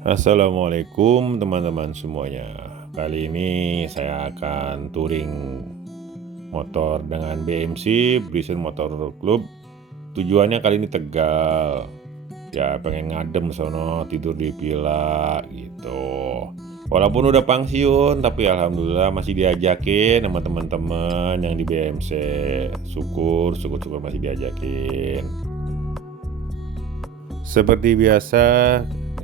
Assalamualaikum teman-teman semuanya. Kali ini saya akan touring motor dengan BMC Brisen Motor Club. Tujuannya kali ini Tegal. Ya pengen ngadem sono, tidur di villa gitu. Walaupun udah pensiun tapi alhamdulillah masih diajakin sama teman-teman yang di BMC. Syukur masih diajakin. Seperti biasa,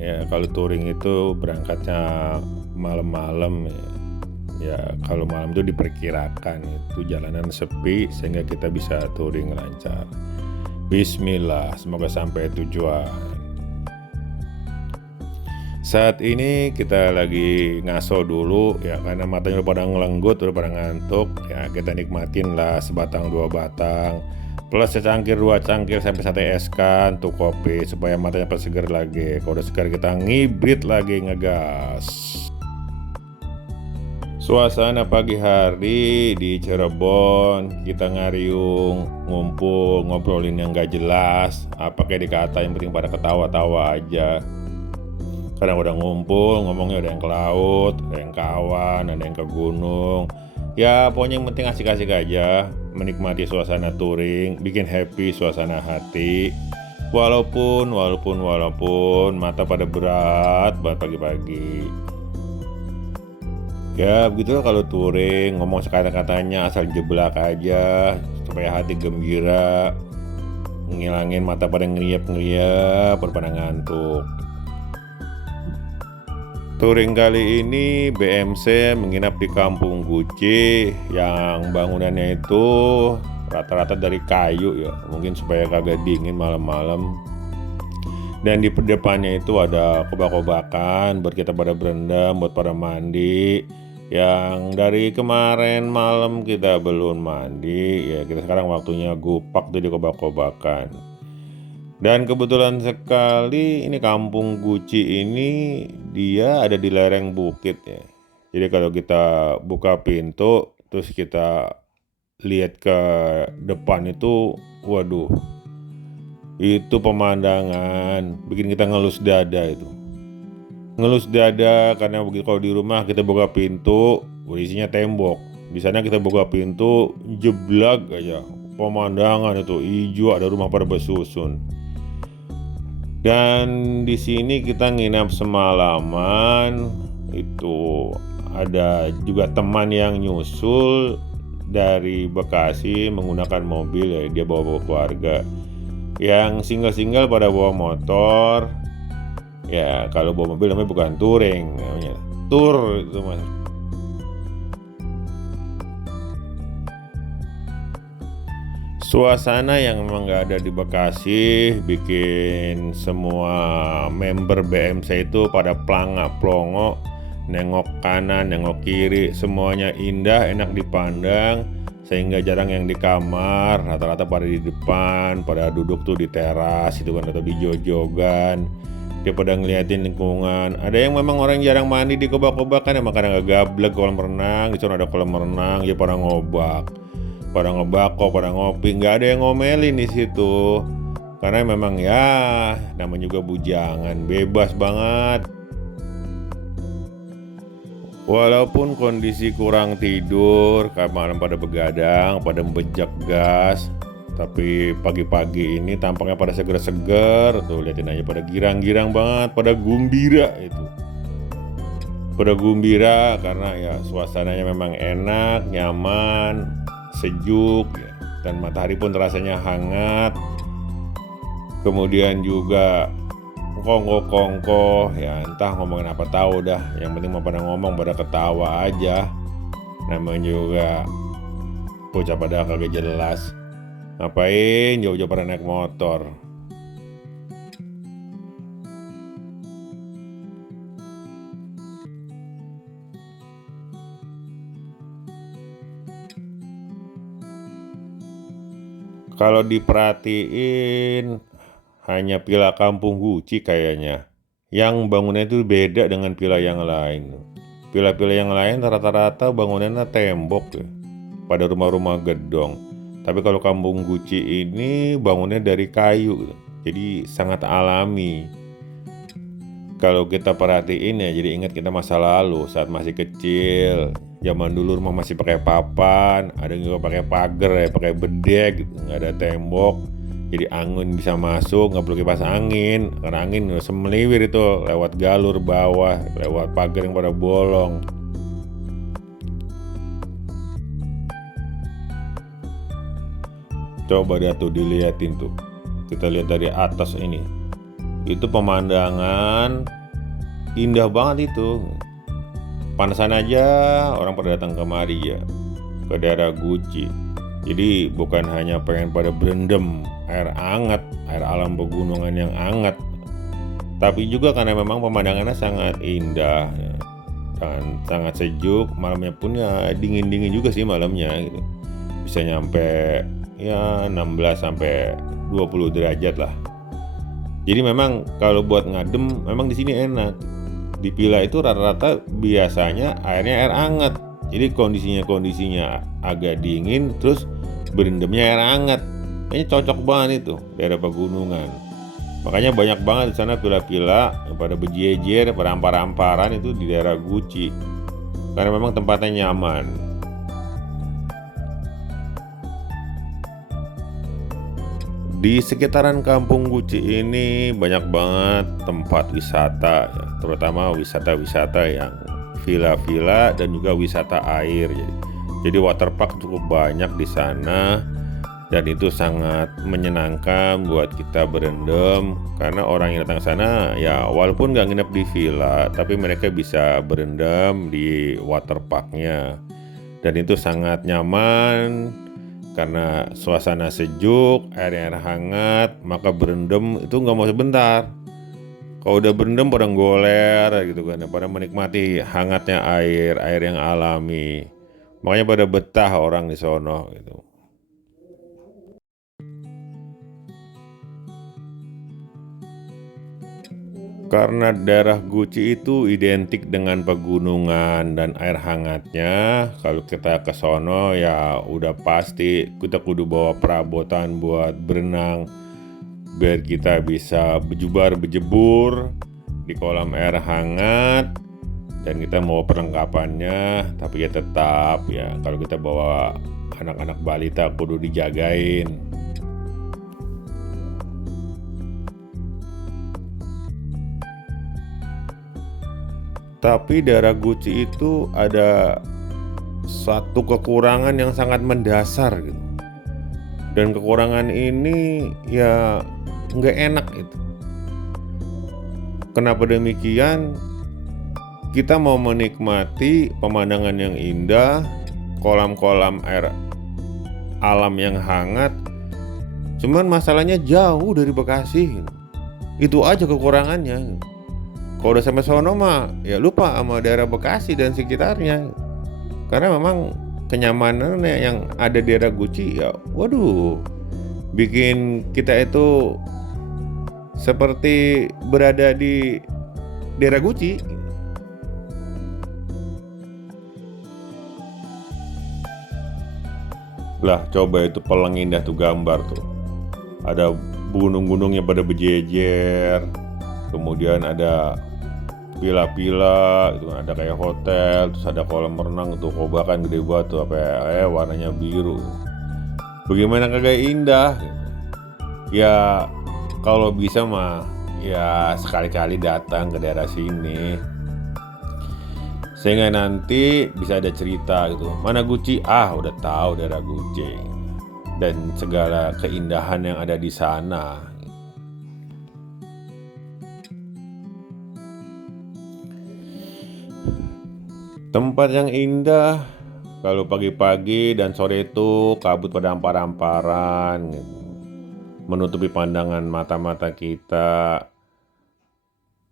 ya kalau touring itu berangkatnya malam-malam ya. Ya kalau malam itu diperkirakan itu jalanan sepi sehingga kita bisa touring lancar. Bismillah, semoga sampai tujuan. Saat ini kita lagi ngaso dulu ya, karena matanya udah pada ngelenggut, udah pada ngantuk ya. Kita nikmatin lah sebatang dua batang plus secangkir dua cangkir sampai sate eskan tuh kopi supaya matanya pas seger lagi. Kalau udah segar kita ngibrit lagi ngegas. Suasana pagi hari di Cirebon, kita ngariung, ngumpul, ngobrolin yang gak jelas, apa kayak dikata, yang penting pada ketawa-tawa aja. Karena udah ngumpul, ngomongnya ada yang ke laut, ada yang ke awan, ada yang ke gunung. Ya pokoknya yang penting asik-asik aja, menikmati suasana touring, bikin happy suasana hati. Walaupun mata pada berat banget pagi-pagi. Ya begitulah kalau touring, ngomong sekata-katanya asal jeblak aja supaya hati gembira, ngilangin mata pada ngeliat-ngeliat, pada ngantuk. Touring kali ini BMC menginap di Kampung Guci yang bangunannya itu rata-rata dari kayu ya, mungkin supaya kagak dingin malam-malam. Dan di depannya itu ada kobak-kobakan buat kita pada berendam, buat pada mandi. Yang dari kemarin malam kita belum mandi, ya kita sekarang waktunya gupak tuh di kobak-kobakan. Dan kebetulan sekali ini Kampung Guci ini dia ada di lereng bukit ya. Jadi kalau kita buka pintu terus kita lihat ke depan itu, waduh, itu pemandangan bikin kita ngelus dada itu. Ngelus dada karena begitu kalau di rumah kita buka pintu, isinya tembok. Di sana kita buka pintu, jeblak aja. Pemandangan itu hijau, ada rumah pada bersusun. Dan di sini kita nginap semalaman. Itu ada juga teman yang nyusul dari Bekasi menggunakan mobil ya, dia bawa keluarga. Yang single-single pada bawa motor. Ya kalau bawa mobil namanya bukan touring, namanya tour itu mas. Suasana yang memang gak ada di Bekasi bikin semua member BMC itu pada plangak-plongo, nengok kanan, nengok kiri, semuanya indah, enak dipandang, sehingga jarang yang di kamar, rata-rata pada di depan, pada duduk tuh di teras itu kan, atau di jojogan. Dia pada ngeliatin lingkungan. Ada yang memang orang jarang mandi di kobak-kobakan, emang kadang gak gablek kolam renang, di sana ada kolam renang, dia pada ngobak, pada ngebako, pada ngopi, nggak ada yang ngomelin di situ. Karena memang ya namanya juga bujangan, bebas banget. Walaupun kondisi kurang tidur, kemarin pada begadang, pada membejak gas, tapi pagi-pagi ini tampaknya pada seger-seger. Tuh liatin aja pada girang-girang banget, pada gumbira itu. Pada gumbira karena ya suasananya memang enak, nyaman, sejuk ya. Dan matahari pun rasanya hangat. Kemudian juga kongko-kongko ya, entah ngomongin apa tahu dah, yang penting mau pada ngomong pada ketawa aja. Namanya juga bocah pada kagak jelas, ngapain jauh-jauh pada naik motor. Kalau diperhatiin hanya Villa Kampung Guci kayaknya yang bangunnya itu beda dengan villa yang lain. Villa-villa yang lain rata-rata bangunannya tembok ya, pada rumah-rumah gedong. Tapi kalau Kampung Guci ini bangunnya dari kayu, jadi sangat alami. Kalau kita perhatiin ya jadi ingat kita masa lalu saat masih kecil. Zaman dulu rumah masih pakai papan, ada yang juga pakai pagar ya, pakai bedek gitu, nggak ada tembok. Jadi angin bisa masuk, nggak perlu kipas angin, karena angin semeliwir itu lewat galur bawah, lewat pagar yang pada bolong. Coba dia tuh dilihatin tuh, kita lihat dari atas ini. Itu pemandangan indah banget itu. Panasan aja orang pada datang kemari ya, ke daerah Guci. Jadi bukan hanya pengen pada berendam air hangat, air alam pegunungan yang hangat, tapi juga karena memang pemandangannya sangat indah ya. Dan sangat sejuk, malamnya pun ya dingin-dingin juga sih malamnya gitu. Bisa nyampe ya 16 sampai 20 derajat lah. Jadi memang kalau buat ngadem memang di sini enak. Di Pila itu rata-rata biasanya airnya air hangat. Jadi kondisinya agak dingin terus berendamnya air hangat. Kayaknya cocok banget itu daerah pegunungan. Makanya banyak banget di sana pila-pila yang pada berjejer, pada ampar-amparan itu di daerah Guci. Karena memang tempatnya nyaman. Di sekitaran Kampung Guci ini banyak banget tempat wisata ya, terutama wisata-wisata yang villa-villa dan juga wisata air. Jadi waterpark cukup banyak di sana dan itu sangat menyenangkan buat kita berendam karena orang yang datang sana ya walaupun nggak nginep di villa tapi mereka bisa berendam di waterparknya dan itu sangat nyaman. Karena suasana sejuk, air hangat, maka berendam itu nggak mau sebentar. Kalau udah berendam pada goler gitu kan, pada menikmati hangatnya air yang alami. Makanya pada betah orang di sono gitu. Karena daerah Guci itu identik dengan pegunungan dan air hangatnya. Kalau kita ke sono ya udah pasti kita kudu bawa perabotan buat berenang biar kita bisa bejebur di kolam air hangat dan kita mau perlengkapannya. Tapi ya tetap ya kalau kita bawa anak-anak balita kudu dijagain. Tapi daerah Guci itu ada satu kekurangan yang sangat mendasar gitu. Dan kekurangan ini ya nggak enak itu. Kenapa demikian? Kita mau menikmati pemandangan yang indah, kolam-kolam air alam yang hangat. Cuman masalahnya jauh dari Bekasi. Itu aja kekurangannya. Kalau udah sampai sono mah ya lupa sama daerah Bekasi dan sekitarnya. Karena memang kenyamanannya yang ada di daerah Guci ya waduh bikin kita itu seperti berada di daerah Guci. Lah coba itu paling indah tuh gambar tuh. Ada gunung-gunungnya pada berjejer. Kemudian ada pila-pila itu kan, ada kayak hotel, terus ada kolam renang tuh, kobakan gede banget tuh, apa ya, warnanya biru. Bagaimana kagak indah? Ya kalau bisa mah ya sekali-kali datang ke daerah sini. Sehingga nanti bisa ada cerita gitu. Mana Guci? Ah, udah tahu daerah Guci. Dan segala keindahan yang ada di sana. Tempat yang indah kalau pagi-pagi dan sore itu kabut pada ampar-amparan gitu. Menutupi pandangan mata-mata kita.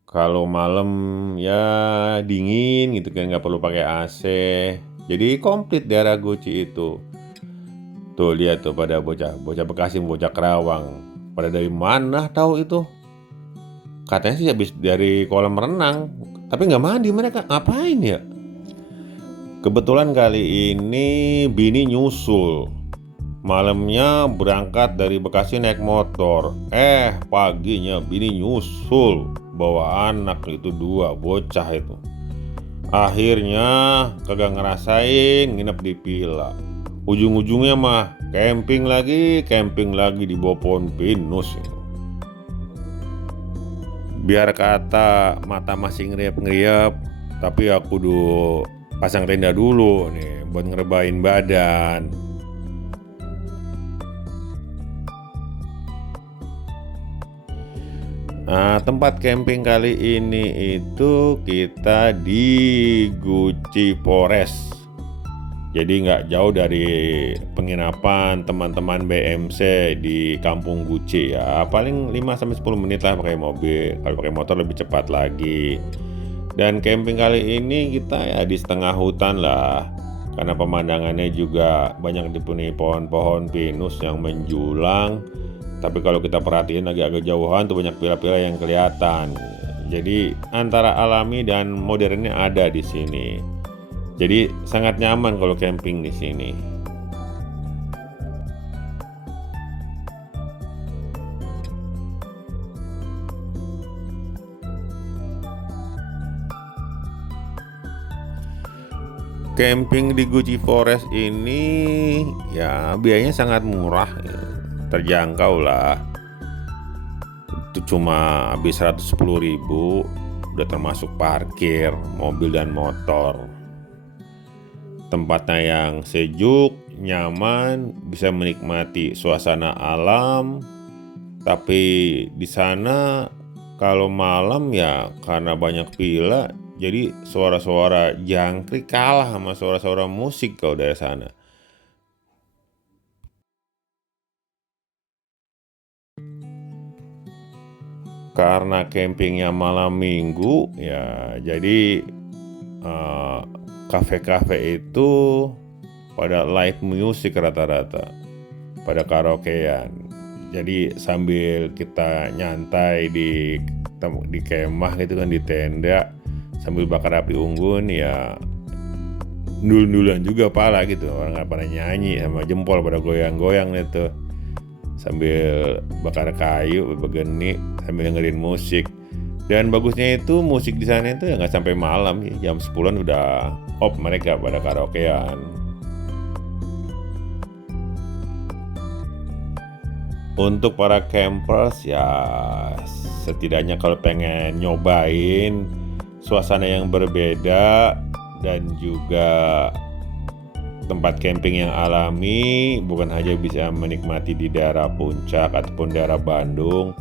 Kalau malam ya dingin gitu kan, nggak perlu pakai AC. Jadi komplit daerah Guci itu. Tuh lihat tuh pada bocah Bekasi, bocah Kerawang. Pada dari mana tahu itu? Katanya sih habis dari kolam renang. Tapi nggak mandi mereka, ngapain ya? Kebetulan kali ini bini nyusul. Malamnya berangkat dari Bekasi naik motor. Paginya bini nyusul. bawa anak itu 2 bocah itu. Akhirnya kagak ngerasain nginep di villa. Ujung-ujungnya mah camping lagi di bawah pohon pinus. Biar kata mata masih ngeriap-ngeriap, tapi aku pasang tenda dulu nih buat ngerebain badan. Nah, tempat camping kali ini itu kita di Guci Forest. Jadi nggak jauh dari penginapan teman-teman BMC di Kampung Guci ya. Paling 5-10 menit lah pakai mobil. Kalau pakai motor lebih cepat lagi. Dan camping kali ini kita ya di setengah hutan lah. Karena pemandangannya juga banyak dipenuhi pohon-pohon pinus yang menjulang. Tapi kalau kita perhatiin agak-agak jauhan tuh banyak pila-pila yang kelihatan. Jadi antara alami dan modernnya ada di sini. Jadi sangat nyaman kalau camping di sini. Camping di Guci Forest ini ya biayanya sangat murah, ya, terjangkau lah. Itu cuma habis 110.000, udah termasuk parkir mobil dan motor. Tempatnya yang sejuk, nyaman, bisa menikmati suasana alam. Tapi di sana kalau malam ya karena banyak villa, jadi suara-suara jangkrik kalah sama suara-suara musik kalau dari sana. Karena campingnya malam minggu ya, jadi kafe-kafe itu pada live music rata-rata, pada karaokean. Jadi sambil kita nyantai di kemah gitu kan, di tenda, sambil bakar api unggun ya, nul-nulan juga pala gitu. Orang nggak pada nyanyi sama jempol pada goyang-goyang gitu, sambil bakar kayu, begeni, sambil dengerin musik. Dan bagusnya itu musik di sana itu ya nggak sampai malam, ya. Jam 10-an udah off mereka pada karaokean. Untuk para campers ya setidaknya kalau pengen nyobain suasana yang berbeda dan juga tempat camping yang alami, bukan hanya bisa menikmati di daerah Puncak ataupun daerah Bandung,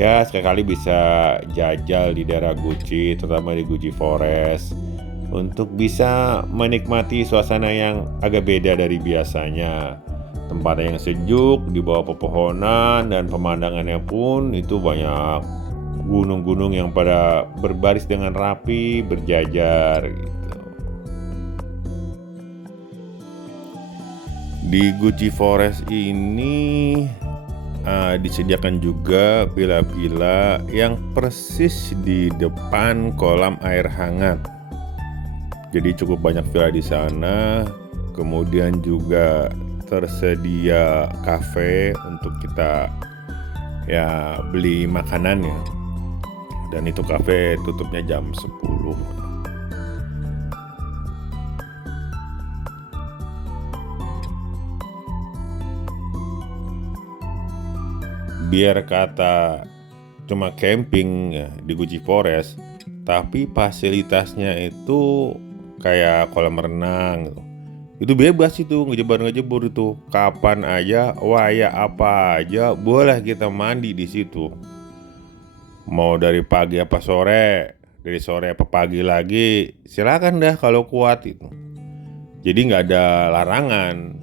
ya sekali bisa jajal di daerah Guci, terutama di Guci Forest, untuk bisa menikmati suasana yang agak beda dari biasanya. Tempat yang sejuk di bawah pepohonan, dan pemandangannya pun itu banyak gunung-gunung yang pada berbaris dengan rapi, berjajar gitu. Di Guci Forest ini disediakan juga villa-villa yang persis di depan kolam air hangat. Jadi cukup banyak villa di sana. Kemudian juga tersedia kafe untuk kita ya beli makanannya. Dan itu kafe tutupnya jam 10. Biar kata cuma camping ya di Guci Forest, tapi fasilitasnya itu kayak kolam renang. Itu bebas, itu ngejebar-ngejebur itu. Kapan aja, waya apa aja boleh kita mandi di situ. Mau dari pagi apa sore, dari sore apa pagi lagi, silakan dah kalau kuat itu. Jadi nggak ada larangan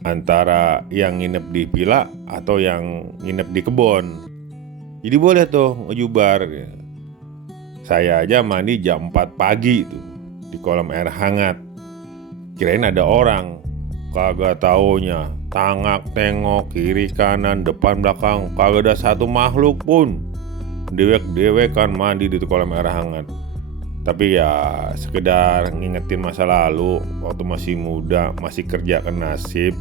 antara yang nginep di villa atau yang nginep di kebun. Jadi boleh tuh ngejubar. Saya aja mandi jam 4 pagi itu di kolam air hangat. Kirain ada orang, kagak taunya tangak tengok kiri kanan depan belakang, kagak ada satu makhluk pun. Dewek-dewekan mandi di kolam air hangat. Tapi ya sekedar ngingetin masa lalu, waktu masih muda, masih kerja ke nasib.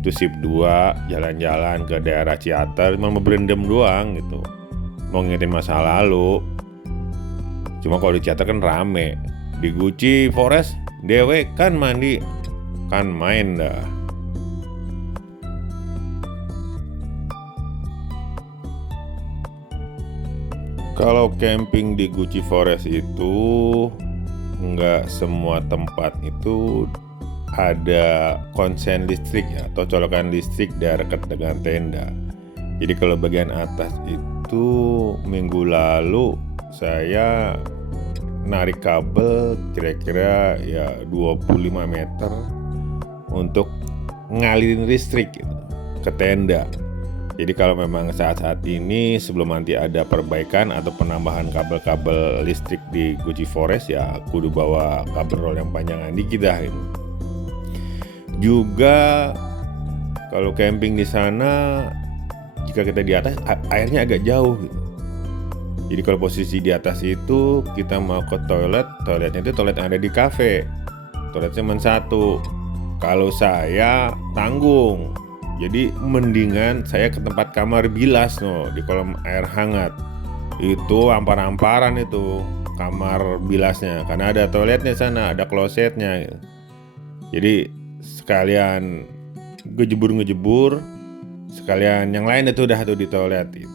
Itu sip 2 jalan-jalan ke daerah Ciater, cuma berendam doang gitu. mau ngingetin masa lalu. Cuma kalau di Ciater kan rame. Di Guci Forest dewe kan mandi, kan main dah. Kalau camping di Guci Forest itu nggak semua tempat itu ada konsen listrik ya, atau colokan listrik dekat dengan tenda. Jadi kalau bagian atas itu minggu lalu saya narik kabel kira-kira ya 25 meter untuk ngalirin listrik gitu, ke tenda. Jadi kalau memang saat-saat ini sebelum nanti ada perbaikan atau penambahan kabel-kabel listrik di Guci Forest ya kudu bawa kabel roll yang panjangan dikit dah gitu. Juga kalau camping di sana jika kita di atas airnya agak jauh gitu. Jadi kalau posisi di atas itu kita mau ke toiletnya itu toilet yang ada di kafe. Toiletnya cuma satu. Kalau saya tanggung. Jadi mendingan saya ke tempat kamar bilas di kolam air hangat. Itu ampar-amparan itu kamar bilasnya karena ada toiletnya sana, ada klosetnya gitu. Jadi sekalian ngejebur, sekalian yang lain itu udah tuh di toilet itu.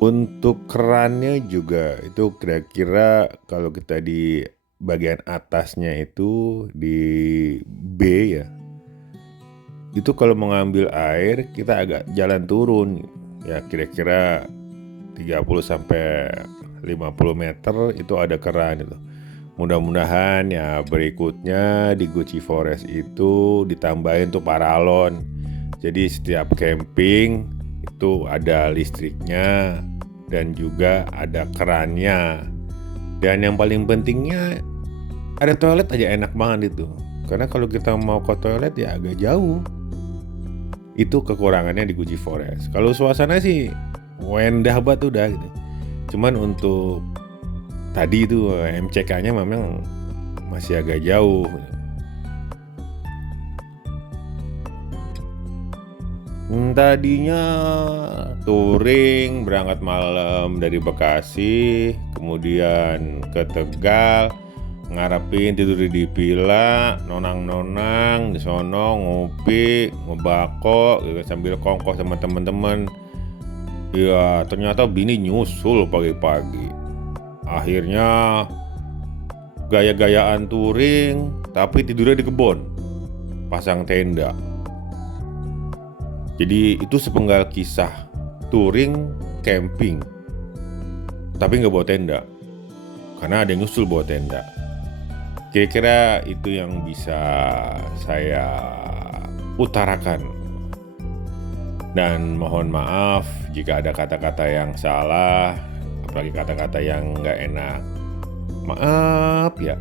Untuk kerannya juga itu kira-kira kalau kita di bagian atasnya itu di B ya, itu kalau mengambil air kita agak jalan turun ya, kira-kira 30-50 meter itu ada keran itu. Mudah-mudahan ya berikutnya di Guci Forest itu ditambahin tuh paralon, jadi setiap camping itu ada listriknya dan juga ada kerannya. Dan yang paling pentingnya ada toilet aja enak banget itu. Karena kalau kita mau ke toilet ya agak jauh. Itu kekurangannya di Guci Forest. Kalau suasana sih wendah banget udah gitu. Cuman untuk tadi itu MCK-nya memang masih agak jauh. Tadinya touring berangkat malam dari Bekasi, kemudian ke Tegal, ngarepin tidur di villa, nonang-nonang di sono, ngopi, ngebako gitu, sambil kongkoh sama teman-teman. Ya ternyata bini nyusul pagi-pagi. Akhirnya gaya-gayaan touring, tapi tidurnya di kebun, pasang tenda. Jadi itu sepenggal kisah touring camping, tapi nggak bawa tenda, karena ada yang nyusul bawa tenda. Kira-kira itu yang bisa saya utarakan. Dan mohon maaf jika ada kata-kata yang salah, apalagi kata-kata yang nggak enak. Maaf ya.